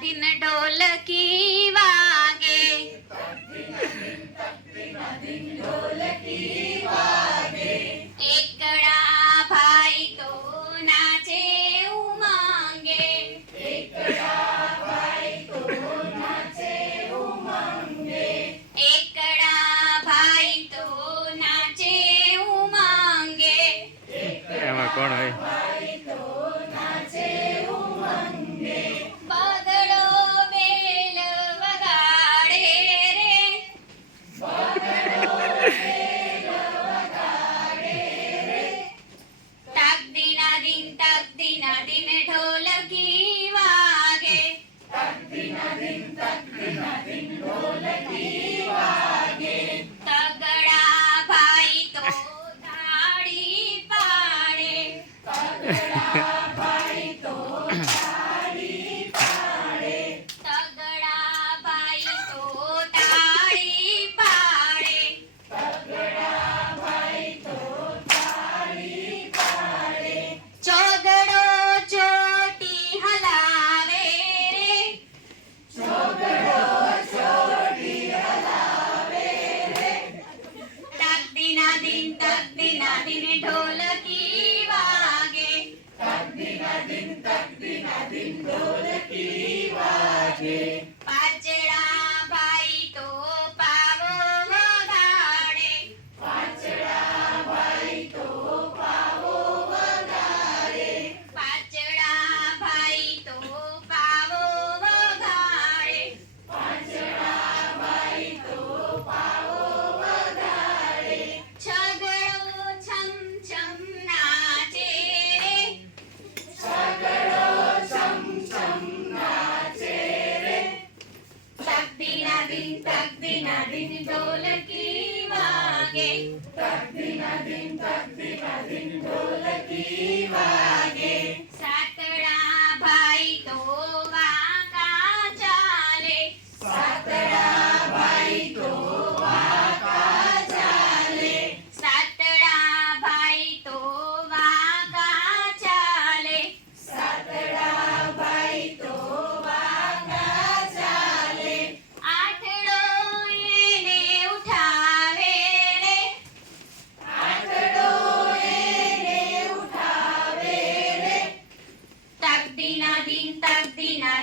दिन ढोलकी वागे। एकड़ा भाई तो नाचे उमंगे। एकड़ा भाई तो नाचे उमंगे। એમાં કોણ હોય? બદડો બેલ વગાડે રે। તક દિના દિન ઢોલકી વાગે। તગડા ભાઈ તો તાળી પાડે। તગડા ભાઈ તો તાળી પાડે। ચોગડો ચોટી હલાવે રે। તક દિના દિન ઢોલકી વાગે। પાચડા ભાઈ તો પાવો વગાડે। પાચડા ભાઈ તો પાવો વગાડે। છગડો છમ છમ નાચે રે। તક દિના દિન ઢોલકી વાગે।